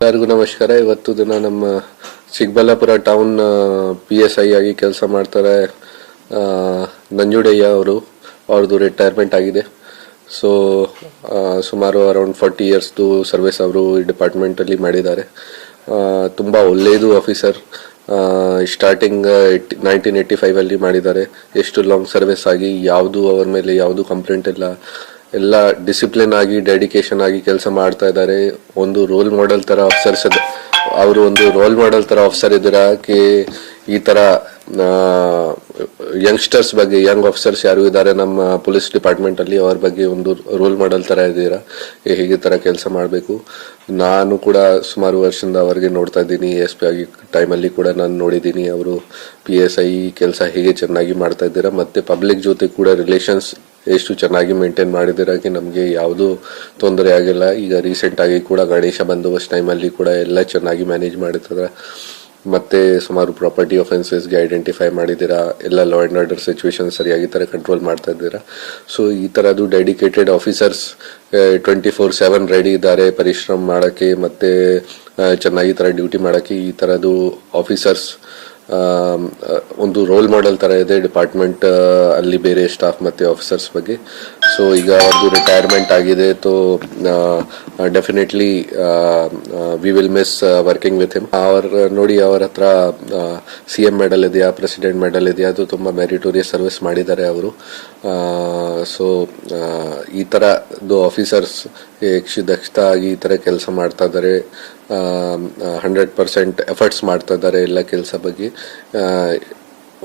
ಎಲ್ಲರಿಗೂ ನಮಸ್ಕಾರ. ಇವತ್ತು ದಿನ ನಮ್ಮ ಚಿಕ್ಕಬಳ್ಳಾಪುರ ಟೌನ್ PSI ಆಗಿ ಕೆಲಸ ಮಾಡ್ತಾರೆ ನಂಜುಡಯ್ಯ ಅವ್ರದ್ದು ರಿಟೈರ್ಮೆಂಟ್ ಆಗಿದೆ. ಸೊ ಸುಮಾರು ಅರೌಂಡ್ 40 ಇಯರ್ಸ್ದು ಸರ್ವಿಸ್ ಅವರು ಈ ಡಿಪಾರ್ಟ್ಮೆಂಟಲ್ಲಿ ಮಾಡಿದ್ದಾರೆ. ತುಂಬ ಒಳ್ಳೆಯದು ಆಫೀಸರ್. ಸ್ಟಾರ್ಟಿಂಗ್ 1985 ಮಾಡಿದ್ದಾರೆ. ಎಷ್ಟು ಲಾಂಗ್ ಸರ್ವಿಸ್ ಆಗಿ ಯಾವುದು ಅವ್ರ ಮೇಲೆ ಯಾವುದು ಕಂಪ್ಲೇಂಟ್ ಇಲ್ಲ. ಎಲ್ಲ ಡಿಸಿಪ್ಲಿನ್ ಆಗಿ ಡೆಡಿಕೇಶನ್ ಆಗಿ ಕೆಲಸ ಮಾಡ್ತಾ ಇದ್ದಾರೆ. ಒಂದು ರೋಲ್ ಮಾಡೆಲ್ ತರ ಆಫೀಸರ್ಸ್ ಅವರು ಒಂದು ರೋಲ್ ಮಾಡೆಲ್ ತರ ಆಫೀಸರ್ ಇದ್ದೀರಾ ಕಿ ಈ ತರ ಯಂಗ್ಸ್ಟರ್ಸ್ ಬಗ್ಗೆ ಯಂಗ್ ಆಫೀಸರ್ಸ್ ಯಾರು ಇದ್ದಾರೆ ನಮ್ಮ ಪೊಲೀಸ್ ಡಿಪಾರ್ಟ್ಮೆಂಟ್ ಅಲ್ಲಿ ಅವ್ರ ಬಗ್ಗೆ ಒಂದು ರೋಲ್ ಮಾಡೆಲ್ ತರ ಇದ್ದೀರಾ. ಹೀಗೆ ತರ ಕೆಲಸ ಮಾಡಬೇಕು. ನಾನು ಕೂಡ ಸುಮಾರು ವರ್ಷದಿಂದ ಅವರಿಗೆ ನೋಡ್ತಾ ಇದ್ದೀನಿ. SP ಆಗಿ ಟೈಮಲ್ಲಿ ಕೂಡ ನಾನು ನೋಡಿದ್ದೀನಿ. ಅವರು PSI ಕೆಲಸ ಹೇಗೆ ಚೆನ್ನಾಗಿ ಮಾಡ್ತಾ ಇದ್ದೀರಾ ಮತ್ತೆ ಪಬ್ಲಿಕ್ ಜೊತೆ ಕೂಡ ರಿಲೇಷನ್ಸ್ ಎಷ್ಟು ಚೆನ್ನಾಗಿ ಮೇಂಟೈನ್ ಮಾಡಿದಿರಾಗಿ ನಮಗೆ ಯಾವುದೂ ತೊಂದರೆ ಆಗಿಲ್ಲ. ಈಗ ರೀಸೆಂಟ್ ಆಗಿ ಕೂಡ ಗಣೇಶ ಬಂದೋಬಸ್ತ್ ಟೈಮಲ್ಲಿ ಕೂಡ ಎಲ್ಲ ಚೆನ್ನಾಗಿ ಮ್ಯಾನೇಜ್ ಮಾಡಿದ್ದಾರೆ. ಮತ್ತೆ ಸುಮಾರು ಪ್ರಾಪರ್ಟಿ ಅಫೆನ್ಸಸ್ಗೆ ಐಡೆಂಟಿಫೈ ಮಾಡಿದ್ದೀರಾ. ಎಲ್ಲ ಲಾ ಆ್ಯಂಡ್ ಆರ್ಡರ್ ಸಿಚುವೇಶನ್ ಸರಿಯಾಗಿ ತರ ಕಂಟ್ರೋಲ್ ಮಾಡ್ತಾ ಇದ್ದೀರಾ. ಸೊ ಈ ತರದ್ದು ಡೆಡಿಕೇಟೆಡ್ ಆಫೀಸರ್ಸ್ 24/7 ರೆಡಿ ಇದ್ದಾರೆ ಪರಿಶ್ರಮ ಮಾಡೋಕ್ಕೆ ಮತ್ತೆ ಚೆನ್ನಾಗಿ ತರ ಡ್ಯೂಟಿ ಮಾಡೋಕ್ಕೆ. ಈ ತರದ್ದು ಆಫೀಸರ್ಸ್ ಒಂದು ರೋಲ್ ಮಾಡೆಲ್ ತರ ಇದೆ ಡಿಪಾರ್ಟ್ಮೆಂಟ್ ಅಲ್ಲಿ ಬೇರೆ ಸ್ಟಾಫ್ ಮತ್ತೆ ಆಫೀಸರ್ಸ್ ಬಗ್ಗೆ. ಸೊ ಈಗ ಅವ್ರದ್ದು ರಿಟೈರ್ಮೆಂಟ್ ಆಗಿದೆ. ತೋ definitely we will miss working with him. ನೋಡಿ ಅವ್ರ ಹತ್ರ CM ಮೆಡಲ್ ಇದೆಯಾ, ಪ್ರೆಸಿಡೆಂಟ್ ಮೆಡಲ್ ಇದೆಯಾ, ಅದು ತುಂಬಾ ಮೆರಿಟೋರಿಯಸ್ ಸರ್ವಿಸ್ ಮಾಡಿದ್ದಾರೆ ಅವರು. ಸೊ ಈ ತರದ್ದು ಆಫೀಸರ್ಸ್ ಎಷ್ಟು ದಕ್ಷತಾ ಆಗಿ ಈ ತರ ಕೆಲಸ ಮಾಡ್ತಾ ಇದ್ದಾರೆ. 100% ಎಫರ್ಟ್ಸ್ ಮಾಡ್ತಾ ಇದ್ದಾರೆ ಎಲ್ಲ ಕೆಲಸ ಬಗ್ಗೆ.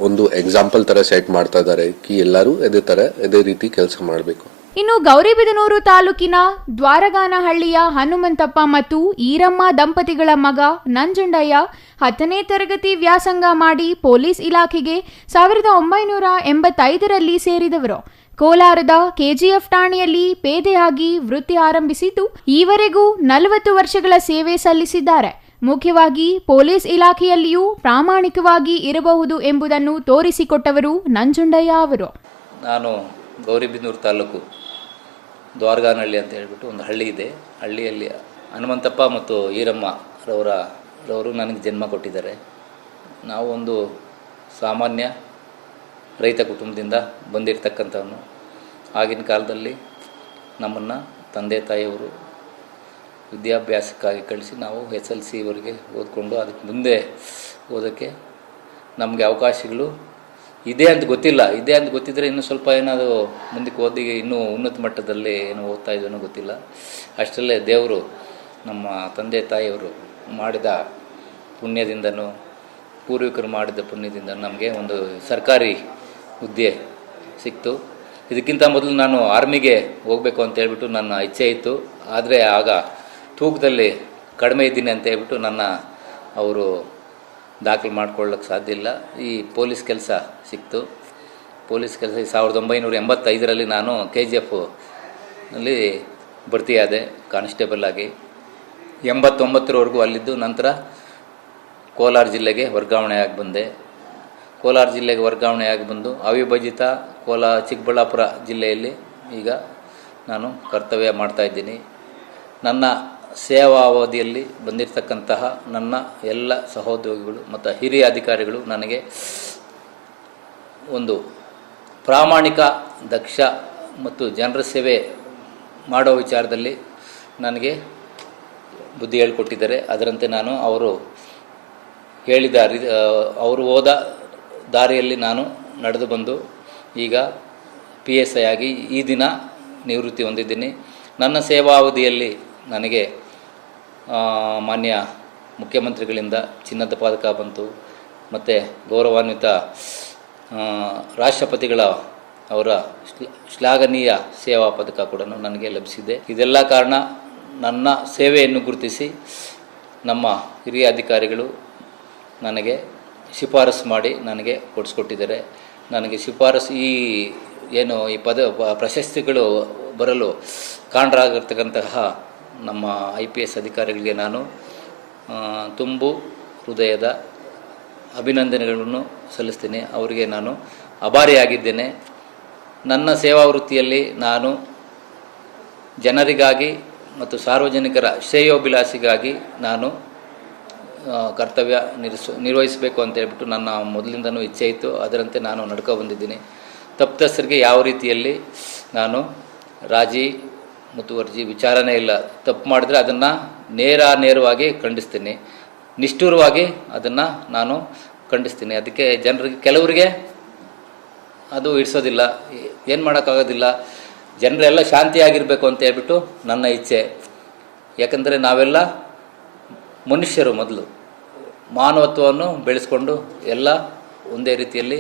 ಒಂದು ಎಕ್ಸಾಂಪಲ್ ತರ ಸೆಟ್ ಮಾಡ್ತಾ ಇದ್ದಾರೆ ಕಿ ಎಲ್ಲರೂ ಇದೇ ರೀತಿ ಕೆಲಸ ಮಾಡಬೇಕು. ಇನ್ನು ಗೌರಿಬಿದನೂರು ತಾಲೂಕಿನ ದ್ವಾರಗಾನಹಳ್ಳಿಯ ಹನುಮಂತಪ್ಪ ಮತ್ತು ಈರಮ್ಮ ದಂಪತಿಗಳ ಮಗ ನಂಜುಂಡಯ್ಯ 10ನೇ ತರಗತಿ ವ್ಯಾಸಂಗ ಮಾಡಿ ಪೊಲೀಸ್ ಇಲಾಖೆಗೆ 1985ರಲ್ಲಿ ಸೇರಿದವರು. ಕೋಲಾರದ KGF ಠಾಣೆಯಲ್ಲಿ ಪೇದೆಯಾಗಿ ವೃತ್ತಿ ಆರಂಭಿಸಿದ್ದು ಈವರೆಗೂ 40 ವರ್ಷಗಳ ಸೇವೆ ಸಲ್ಲಿಸಿದ್ದಾರೆ. ಮುಖ್ಯವಾಗಿ ಪೊಲೀಸ್ ಇಲಾಖೆಯಲ್ಲಿಯೂ ಪ್ರಾಮಾಣಿಕವಾಗಿ ಇರಬಹುದು ಎಂಬುದನ್ನು ತೋರಿಸಿಕೊಟ್ಟವರು ನಂಜುಂಡಯ್ಯ ಅವರು. ನಾನು ಗೌರಿಬಿದನೂರು ತಾಲೂಕು ದ್ವಾರಗಾನಹಳ್ಳಿ ಅಂತ ಹೇಳ್ಬಿಟ್ಟು ಒಂದು ಹಳ್ಳಿ ಇದೆ. ಹಳ್ಳಿಯಲ್ಲಿ ಹನುಮಂತಪ್ಪ ಮತ್ತು ಈರಮ್ಮ ರವರು ನನಗೆ ಜನ್ಮ ಕೊಟ್ಟಿದ್ದಾರೆ. ನಾವು ಒಂದು ಸಾಮಾನ್ಯ ರೈತ ಕುಟುಂಬದಿಂದ ಬಂದಿರತಕ್ಕಂಥವನು. ಆಗಿನ ಕಾಲದಲ್ಲಿ ನಮ್ಮನ್ನು ತಂದೆ ತಾಯಿಯವರು ವಿದ್ಯಾಭ್ಯಾಸಕ್ಕಾಗಿ ಕಳಿಸಿ ನಾವು SLCವರೆಗೆ ಓದ್ಕೊಂಡು ಅದಕ್ಕೆ ಮುಂದೆ ಓದೋಕ್ಕೆ ನಮಗೆ ಅವಕಾಶಗಳು ಇದೆ ಅಂತ ಗೊತ್ತಿದ್ದರೆ ಇನ್ನೂ ಸ್ವಲ್ಪ ಏನಾದರೂ ಮುಂದಕ್ಕೆ ಓದಿ ಇನ್ನೂ ಉನ್ನತ ಮಟ್ಟದಲ್ಲಿ ಏನು ಓದ್ತಾ ಇದ್ದನೋ ಗೊತ್ತಿಲ್ಲ. ಅಷ್ಟರಲ್ಲೇ ದೇವರು ನಮ್ಮ ತಂದೆ ತಾಯಿಯವರು ಮಾಡಿದ ಪುಣ್ಯದಿಂದನೂ ಪೂರ್ವಿಕರು ಮಾಡಿದ ಪುಣ್ಯದಿಂದ ನಮಗೆ ಒಂದು ಸರ್ಕಾರಿ ಹುದ್ದೆ ಸಿಕ್ತು. ಇದಕ್ಕಿಂತ ಮೊದಲು ನಾನು ಆರ್ಮಿಗೆ ಹೋಗಬೇಕು ಅಂತ ಹೇಳ್ಬಿಟ್ಟು ನನ್ನ ಇಚ್ಛೆ ಇತ್ತು. ಆದರೆ ಆಗ ತೂಕದಲ್ಲಿ ಕಡಿಮೆ ಇದ್ದೀನಿ ಅಂತ ಹೇಳ್ಬಿಟ್ಟು ಅವರು ದಾಖಲು ಮಾಡ್ಕೊಳ್ಳೋಕ್ಕೆ ಸಾಧ್ಯ ಇಲ್ಲ. ಈ ಪೊಲೀಸ್ ಕೆಲಸ ಸಿಕ್ತು. ಪೊಲೀಸ್ ಕೆಲಸ 1985ರಲ್ಲಿ ನಾನು KGFನಲ್ಲಿ ಭರ್ತಿಯಾದೆ ಕಾನ್ಸ್ಟೇಬಲ್ ಆಗಿ. 89ರವರೆಗೂ ಅಲ್ಲಿದ್ದು ನಂತರ ಕೋಲಾರ ಜಿಲ್ಲೆಗೆ ವರ್ಗಾವಣೆಯಾಗಿ ಬಂದೆ. ಕೋಲಾರ ಜಿಲ್ಲೆಗೆ ವರ್ಗಾವಣೆಯಾಗಿ ಬಂದು ಅವಿಭಜಿತ ಚಿಕ್ಕಬಳ್ಳಾಪುರ ಜಿಲ್ಲೆಯಲ್ಲಿ ಈಗ ನಾನು ಕರ್ತವ್ಯ ಮಾಡ್ತಾಯಿದ್ದೀನಿ. ನನ್ನ ಸೇವಾ ಅವಧಿಯಲ್ಲಿ ಬಂದಿರತಕ್ಕಂತಹ ನನ್ನ ಎಲ್ಲ ಸಹೋದ್ಯೋಗಿಗಳು ಮತ್ತು ಹಿರಿಯ ಅಧಿಕಾರಿಗಳು ನನಗೆ ಒಂದು ಪ್ರಾಮಾಣಿಕ, ದಕ್ಷ ಮತ್ತು ಜನರ ಸೇವೆ ಮಾಡೋ ವಿಚಾರದಲ್ಲಿ ನನಗೆ ಬುದ್ಧಿ ಹೇಳಿಕೊಟ್ಟಿದ್ದಾರೆ. ಅದರಂತೆ ನಾನು ಅವರು ಹೇಳಿದ ಅವರು ಹೋದ ದಾರಿಯಲ್ಲಿ ನಾನು ನಡೆದು ಬಂದು ಈಗ PSI ಆಗಿ ಈ ದಿನ ನಿವೃತ್ತಿ ಹೊಂದಿದ್ದೀನಿ. ನನ್ನ ಸೇವಾವಧಿಯಲ್ಲಿ ನನಗೆ ಮಾನ್ಯ ಮುಖ್ಯಮಂತ್ರಿಗಳಿಂದ ಚಿನ್ನದ ಪದಕ ಬಂತು ಮತ್ತು ಗೌರವಾನ್ವಿತ ರಾಷ್ಟ್ರಪತಿಗಳ ಅವರ ಶ್ಲಾಘನೀಯ ಸೇವಾ ಪದಕ ಕೂಡ ನನಗೆ ಲಭಿಸಿದೆ. ಇದೆಲ್ಲ ಕಾರಣ ನನ್ನ ಸೇವೆಯನ್ನು ಗುರುತಿಸಿ ನಮ್ಮ ಹಿರಿಯ ಅಧಿಕಾರಿಗಳು ನನಗೆ ಶಿಫಾರಸು ಮಾಡಿ ನನಗೆ ಕೊಡಿಸ್ಕೊಟ್ಟಿದ್ದಾರೆ. ನನಗೆ ಶಿಫಾರಸು ಈ ಪ್ರಶಸ್ತಿಗಳು ಬರಲು ಕಾರಣರಾಗಿರ್ತಕ್ಕಂತಹ ನಮ್ಮ IPS ಅಧಿಕಾರಿಗಳಿಗೆ ನಾನು ತುಂಬು ಹೃದಯದ ಅಭಿನಂದನೆಗಳನ್ನು ಸಲ್ಲಿಸ್ತೀನಿ. ಅವರಿಗೆ ನಾನು ಆಭಾರಿಯಾಗಿದ್ದೇನೆ. ನನ್ನ ಸೇವಾ ವೃತ್ತಿಯಲ್ಲಿ ನಾನು ಜನರಿಗಾಗಿ ಮತ್ತು ಸಾರ್ವಜನಿಕರ ಶ್ರೇಯೋಭಿಲಾಷಿಗಾಗಿ ನಾನು ಕರ್ತವ್ಯ ನಿರ್ವಹಿಸಬೇಕು ಅಂತ ಹೇಳ್ಬಿಟ್ಟು ನನ್ನ ಮೊದಲಿಂದನೂ ಇಚ್ಛೆ ಇತ್ತು. ಅದರಂತೆ ನಾನು ನಡ್ಕೊ ಬಂದಿದ್ದೀನಿ. ತಪ್ಪಿತಸ್ಥರಿಗೆ ಯಾವ ರೀತಿಯಲ್ಲಿ ನಾನು ರಾಜಿ ಮುತುವರ್ಜಿ ವಿಚಾರನೇ ಇಲ್ಲ. ತಪ್ಪು ಮಾಡಿದ್ರೆ ಅದನ್ನು ನೇರವಾಗಿ ಖಂಡಿಸ್ತೀನಿ, ನಿಷ್ಠುರವಾಗಿ ಅದನ್ನು ನಾನು ಖಂಡಿಸ್ತೀನಿ. ಅದಕ್ಕೆ ಜನರಿಗೆ ಕೆಲವರಿಗೆ ಅದು ಇಡಿಸೋದಿಲ್ಲ, ಏನು ಮಾಡೋಕ್ಕಾಗೋದಿಲ್ಲ. ಜನರೆಲ್ಲ ಶಾಂತಿಯಾಗಿರಬೇಕು ಅಂತ ಹೇಳ್ಬಿಟ್ಟು ನನ್ನ ಇಚ್ಛೆ. ಯಾಕಂದರೆ ನಾವೆಲ್ಲ ಮನುಷ್ಯರು, ಮೊದಲು ಮಾನವತ್ವವನ್ನು ಬೆಳೆಸ್ಕೊಂಡು ಎಲ್ಲ ಒಂದೇ ರೀತಿಯಲ್ಲಿ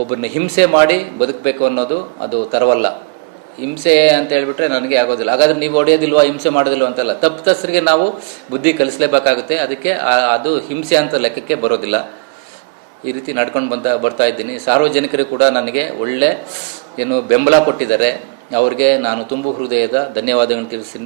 ಒಬ್ಬರನ್ನ ಹಿಂಸೆ ಮಾಡಿ ಬದುಕಬೇಕು ಅನ್ನೋದು ಅದು ತರವಲ್ಲ. ಹಿಂಸೆ ಅಂತ ಹೇಳ್ಬಿಟ್ರೆ ನನಗೆ ಆಗೋದಿಲ್ಲ. ಹಾಗಾದರೆ ನೀವು ಹೊಡೆಯೋದಿಲ್ವಾ, ಹಿಂಸೆ ಮಾಡೋದಿಲ್ವ ಅಂತಲ್ಲ. ತಪ್ಪಿತಸ್ಥರಿಗೆ ನಾವು ಬುದ್ಧಿ ಕಲಿಸಲೇಬೇಕಾಗುತ್ತೆ. ಅದಕ್ಕೆ ಅದು ಹಿಂಸೆ ಅಂತ ಲೆಕ್ಕಕ್ಕೆ ಬರೋದಿಲ್ಲ. ಈ ರೀತಿ ನಡ್ಕೊಂಡು ಬರ್ತಾ ಇದ್ದೀನಿ. ಸಾರ್ವಜನಿಕರು ಕೂಡ ನನಗೆ ಒಳ್ಳೆ ಬೆಂಬಲ ಕೊಟ್ಟಿದ್ದಾರೆ. ಅವ್ರಿಗೆ ನಾನು ತುಂಬು ಹೃದಯದ ಧನ್ಯವಾದಗಳನ್ನು ತಿಳಿಸ್ತೀನಿ.